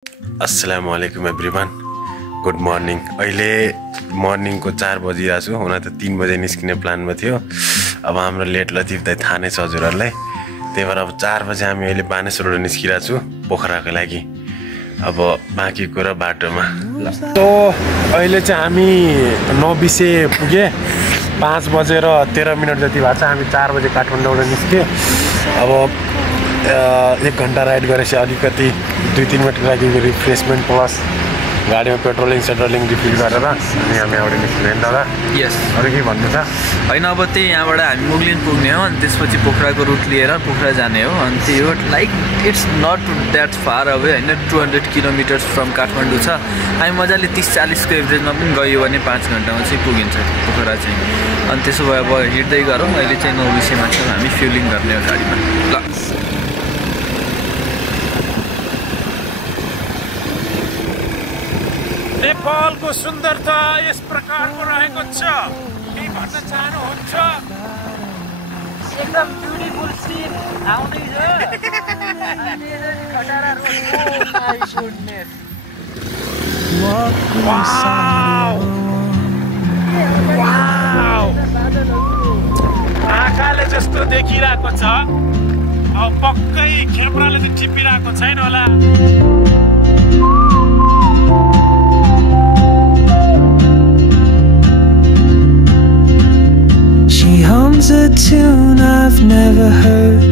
अस्सलामुअलैकुम everyone, good morning. अहिले मर्निङको 4 बजिरहेको छु। हुन त 3 बजे निस्किने प्लानमा थियो। अब हाम्रो लेट लतिफ दाइ थाहा नै छ हजुरहरूलाई। त्यही भएर अब 4 बजे हामी अहिले बानेश्वरबाट निस्किरहेको छु पोखराको लागि। अब बाँकी कुरा बाटोमा। तो अहिले चाहिँ हामी 9:20 पुगे। 5 बजेर 13 मिनट जति भएको छ। हामी 4 बजे काठमाडौँबाट निस्के। अब 1 घन्टा राइड गरेपछि अलिकति 2-3 मिनटको लागि रिफ्रेसमेन्ट प्लस गाडीमा पेट्रोलिङ रिफिल गरेर अनि हामी यहाँबाट निस्किने दादा। यस, अरू के भन्नु छ? होइन, अब त्यही यहाँबाट हामी मुगलिन पुग्ने हो अनि त्यसपछि पोखराको रुट लिएर पोखरा जाने हो। अनि त्यही हो, like it's not that far away होइन। 200 किलोमिटर्स फ्रम काठमाडौँ छ। हामी मजाले 30-40को एभरेजमा पनि गयो भने 5 घन्टामा चाहिँ पुगिन्छ पोखरा चाहिँ। अनि त्यसो भए अब हिँड्दै गरौँ। अहिले चाहिँ 9:20 मा छौँ हामी फ्युलिङ गर्ने हो गाडीमा। ल नेपालको सुन्दरता यस प्रकारको रहेको छ। के भन्न चाहनुहुन्छ? एकदम ब्युटिफुल सीन आउँदैछ। खटारा आँखाले जस्तो देखिरहेको छ। अब पक्कै क्यामेराले चाहिँ टिपिरहेको छैन होला। She hums a tune I've never heard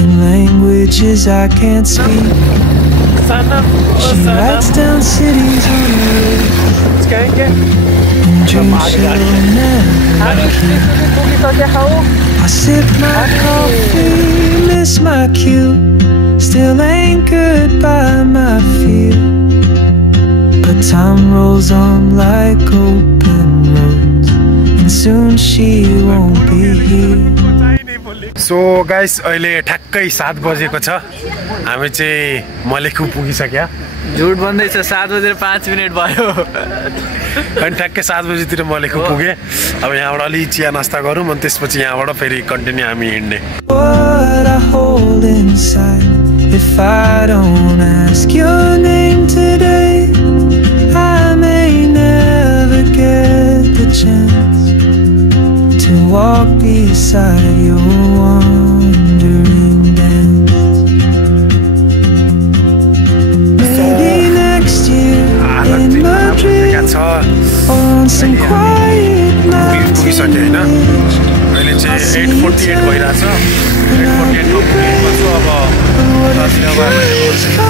in languages I can't speak. She writes down cities on the road and dreams she'll never keep. I sip my coffee, miss my cue, still anchored by my fear. But time rolls on like open roads, and soon she won't be here. So guys, अहिले ठ्याक्कै 7 बजेको छ। हामी चाहिँ मलेखु पुगिसक्यो। झुट भन्दैछ, 7 बजेर 5 मिनट भयो। अनि ठ्याक्कै 7 बजीतिर मलेखु पुगे। अब यहाँबाट अलि चिया नास्ता गरौँ अनि त्यसपछि यहाँबाट फेरि कन्टिन्यू हामी हिँड्ने। What I hold inside, if I don't ask your name today, I may never get the chance to walk beside your wandering dance. Maybe next year in Madrid, on some quiet mountain beach. अहिले चाहिँ 8:48 भइरहेछ।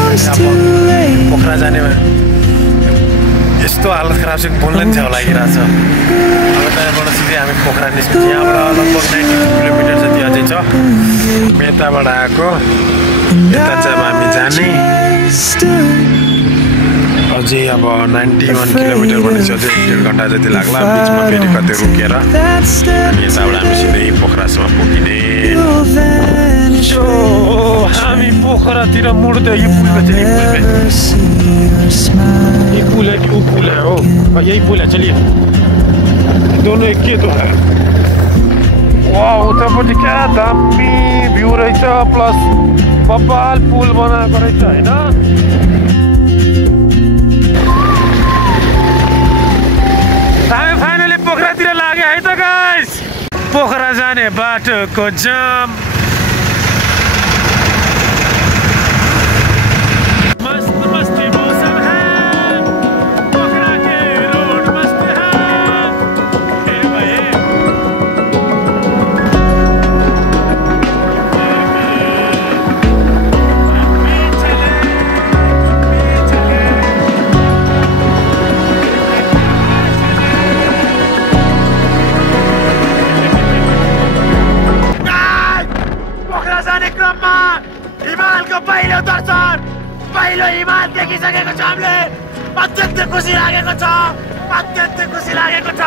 8:48 पोखरा जाने यस्तो हालत खराब चाहिँ बोल्न नि थियो लागिरहेछ। अब त्यहाँबाट सिधै हामी पोखरा निस्क्यौँ। यहाँबाट लगभग 92 किलोमिटर जति अझै छ। मेटाबाट आएको यता चाहिँ अब हामी जाने अझै अब 91 किलोमिटर भनेपछि अझै 1.5 घन्टा जति लाग्ला। बिचमा फेरि कतै रोकेर अनि यताबाट हामी सिधै पोखरासम्म पुगिने। हामी पोखरातिर मुड्दै यो पुलमा चाहिँ ये पुल है कि वो पुल है? हो यही पुल है। चलिए, दोनों एक ही तो है। वाह, उतापट्टि क्या दामी भ्यू रहेछ। प्लस बब्बाल पुल बनाएको रहेछ होइन। हामी फाइनली पोखरातिर लाग्यो है त गाइस। पोखरा जाने बाटोको जाम। पहिलो हिमाल देखिसकेको छ हामीले। अत्यन्त खुसी लागेको छ, अत्यन्त खुसी लागेको छ।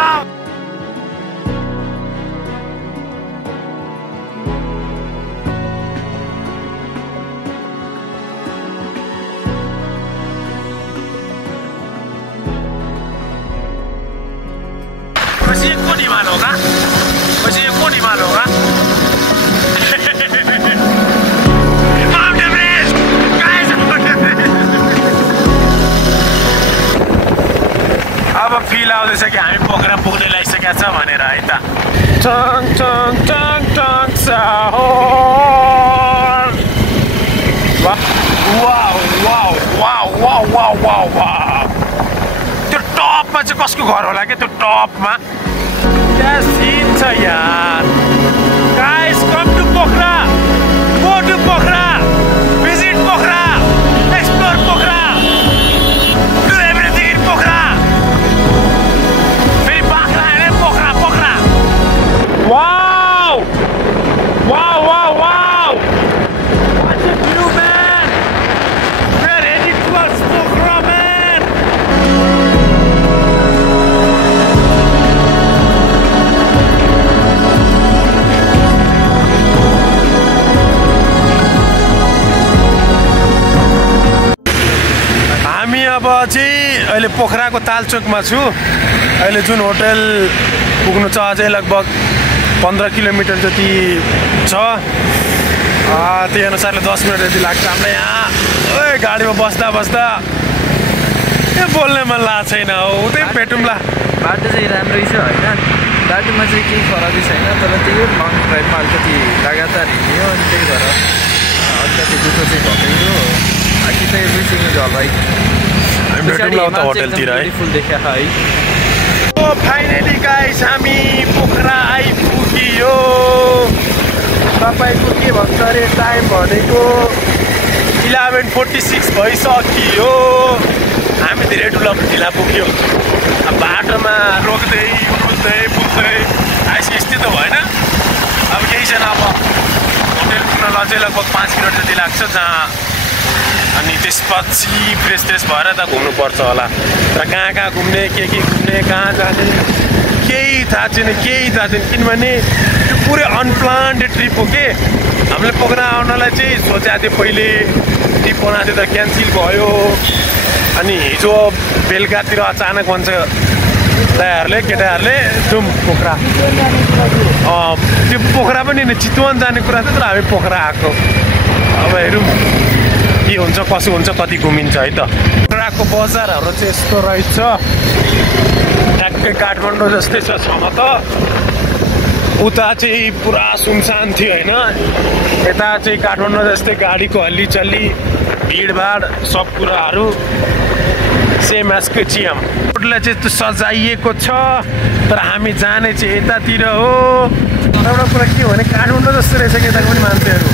खुसी कौन हिमाल होगा? खुसी कौन हिमाल होगा? Mount Everest! Guys, Mount Everest! आउँदैछ कि हामी पोखरा पुग्ने लागिसकेका छ भनेर है त टङ टङ टङ टङ साहोर wow wow wow wow wow wow wow त्यो टपमा चाहिँ कसको घर होला के त्यो टपमा क्या सिन छ यार guys come to Pokhara go to Pokhara visit Pokhara explore Pokhara do everything in Pokhara फेरि बाख्रा हैन Pokhara Pokhara wow wow wow wow what a view man we are heading towards Pokhara man अब चाहिँ अहिले पोखराको तालचोकमा छु अहिले जुन होटल पुग्नु छ अझै लगभग 15 किलोमिटर जति छ त्यही अनुसारले 10 मिनट जति लाग्छ हामीलाई यहाँ ओए गाडीमा बस्दा बस्दा ए बोल्ने मन लाग्छ छैन हो उतै भेटौँला बाटो चाहिँ राम्रै छ होइन बाटोमा चाहिँ केही खराबी छैन तर त्यही हो लङ ड्राइभमा अलिकति लगातार हिँड्यो अनि त्यही भएर अलिकति दुःख चाहिँ घटाइयो बाँकी त एभ्रिथिङ इज अलराइट होटलतिर है देखा है फाइनली गाइस हामी पोखरा आइपुग्यो तपाईँको के भन्छ अरे टाइम भनेको 11:46 भइसक्यो हामी धेरै ठुलो ढिला पुग्यो बाटोमा रोक्दै पुग्दै आइसक्यो यस्तै त भएन अब केही छैन अब होटल पुग्न अझै लगभग 5 मिनट जति लाग्छ जहाँ अनि त्यसपछि फ्रेस भएर त घुम्नुपर्छ होला र कहाँ घुम्ने के घुम्ने कहाँ जाने केही थाहा छैन किनभने यो पुरै अनप्लान्ड ट्रिप हो के हामीले पोखरा आउनलाई चाहिँ सोचेको थियो पहिले ट्रिप बनाएको थियो त क्यान्सल भयो अनि हिजो बेलुकातिर अचानक भन्छ दाइहरूले केटाहरूले जाउँ पोखरा त्यो पोखरा पनि चितवन जाने कुरा थियो तर हामी पोखरा आएको अब हेरौँ के हुन्छ कसो हुन्छ कति घुमिन्छ है त पोखराको बजारहरू चाहिँ यस्तो रहेछ ठ्याक्कै काठमाडौँ जस्तै छ छमा त उता चाहिँ पुरा सुनसान थियो होइन यता चाहिँ काठमाडौँ जस्तै गाडीको हल्लीचल्ली भिडभाड सब कुराहरू सेम एज केटिएम रोडलाई चाहिँ त्यो सजाइएको छ तर हामी जाने चाहिँ यतातिर हो एउटा कुरा के भने काठमाडौँ जस्तो रहेछ कि यताको पनि मान्छेहरू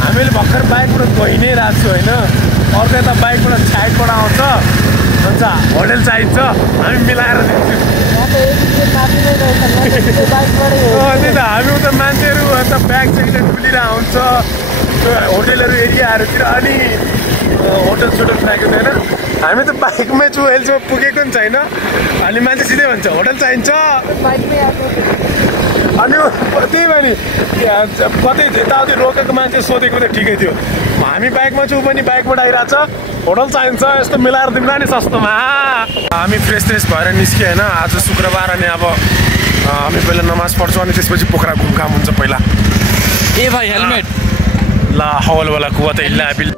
हामीले भर्खर बाइकबाट गइ नै रहेको छु होइन अर्को यता बाइकबाट साइडबाट आउँछ भन्छ होटल चाहिन्छ हामी मिलाएर दिन्छौँ त्यही त हामी उता मान्छेहरू अन्त ब्याग सेक्सन खुलिरहेको हुन्छ होटलहरू एरियाहरूतिर अनि होटल सोटल चाहिएको छैन हामी त बाइकमै छु अहिलेसम्म पुगेको पनि छैन अनि मान्छे सिधै भन्छ होटल चाहिन्छ अनि त्यही भयो नि कतै यताउति रोकेको मान्छे सोधेको त ठिकै थियो हामी बाइकमा छु पनि बाइकबाट आइरहेछ होटल चाहिन्छ यस्तो मिलाएर दिउँला नि सस्तोमा हामी फ्रेस भएर निस्क्यो होइन आज शुक्रबार अनि अब हामी पहिला नमाज पढ्छौँ अनि त्यसपछि पोखरा घुमघाम हुन्छ पहिला ए भाइ हेलमेट ला हवलवाला कुवा त इल्ला बिल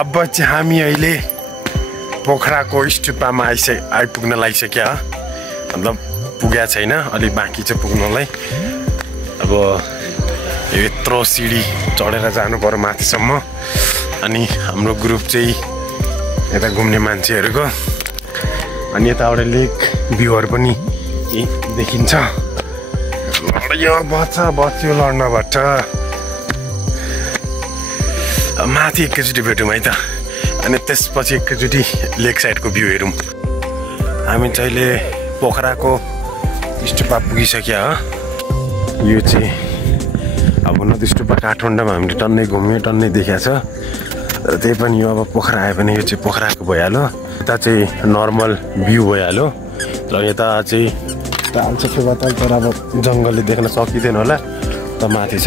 अब चाहिँ हामी अहिले पोखराको स्टुपामा आइपुग्न लागिसक्यो मतलब पुगेको छैन अलिक बाँकी छ पुग्नलाई अब यत्रो सिडी चढेर जानु पर्यो माथिसम्म अनि हाम्रो ग्रुप चाहिँ यता घुम्ने मान्छेहरूको अनि यताबाट लेक भ्यूहरू पनि देखिन्छ यो बच्यो लड्नबाट माथि एकैचोटि भेटौँ है त अनि त्यसपछि एकैचोटि लेक साइडको भ्यू हेरौँ हामी चाहिँ अहिले पोखराको स्टुपा पुगिसक्यो यो चाहिँ अब न स्टुपा काठमाडौँमा हामीले टन्नै घुम्यो टन्नै देखाएको छ र त्यही पनि यो अब पोखरा आयो भने यो चाहिँ पोखराको भइहाल्यो यता चाहिँ नर्मल भ्यू भइहाल्यो र यता चाहिँ तालचोक बताल तर अब जङ्गलले देख्न सकिँदैन होला त माथि छ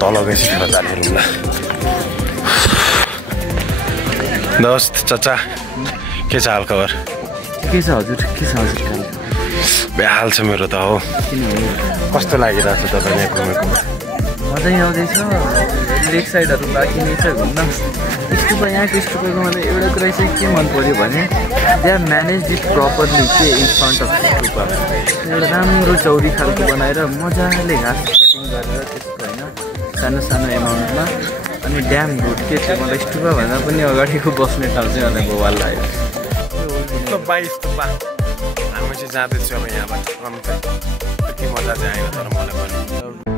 तल गएपछि ठुलो ताल हेरौँला दोस्त चाचा के छ हालखबर के छ हजुर बेहाल छ मेरो त हो कस्तो लागिरहेको छ तपाईँ यहाँ घुमेको मजै आउँदैछ लेक साइडहरू बाँकी नै छ घुम्न स्टुपा यहाँको स्टुपाको मलाई एउटा कुरा चाहिँ के मन पर्यो भने they are manage it properly के इन फ्रन्ट अफ स्टुपा एउटा राम्रो चौरी खालको बनाएर मजाले घाँस कटिङ गरेर त्यसको होइन सानो सानो एमाउन्टमा अनि ड्याम गुड के थियो मलाई स्टुपा भन्दा पनि अगाडिको बस्ने ठाउँ चाहिँ मलाई बवाल लाग्यो हामी चाहिँ जाँदैछु अब यहाँबाट कति मजा चाहिँ आयो तर मलाई पनि